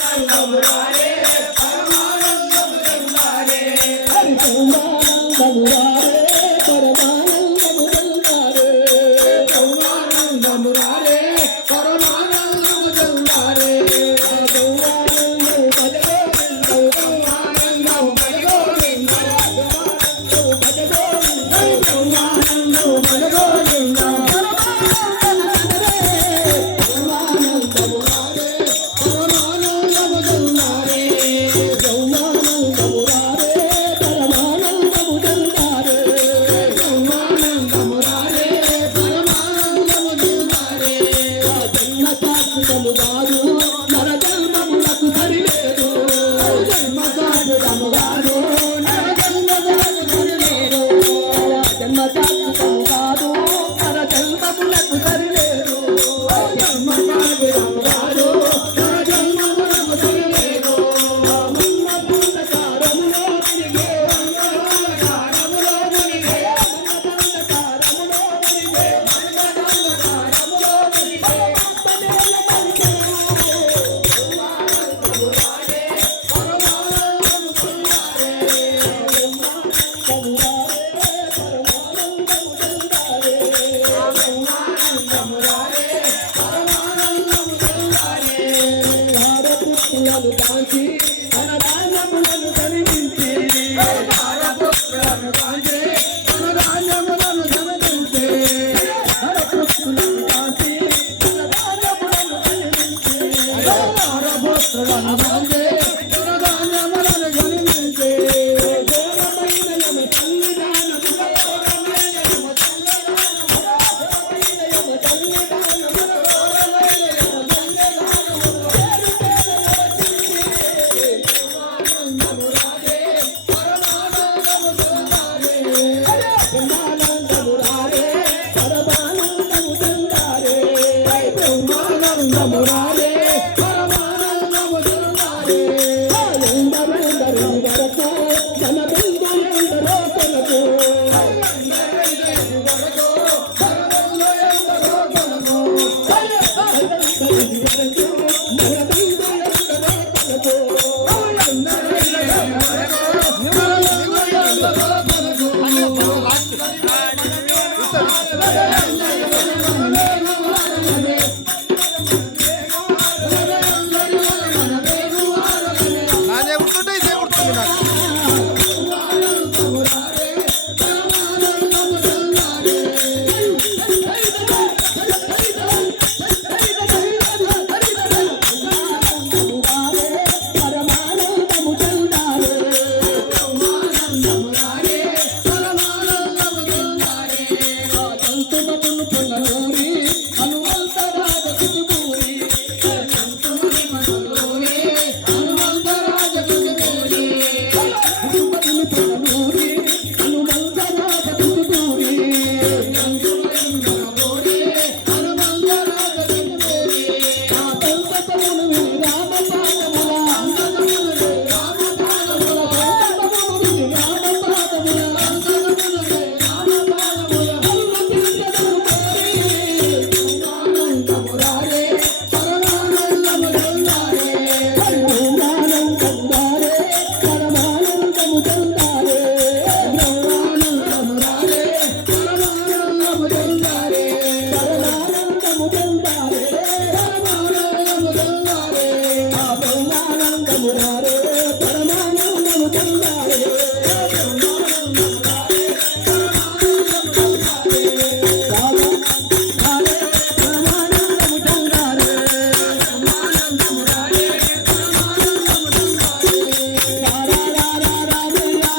हरि तुम्हारे हरि तुम्हारे முருகா రత్నములను కాంచి తన రాజములను ధరించి రత్నములను కాంచి తన రాజములను ధరించి రత్నములను కాంచి తన రాజములను ధరించి రత్నములను కాంచి good.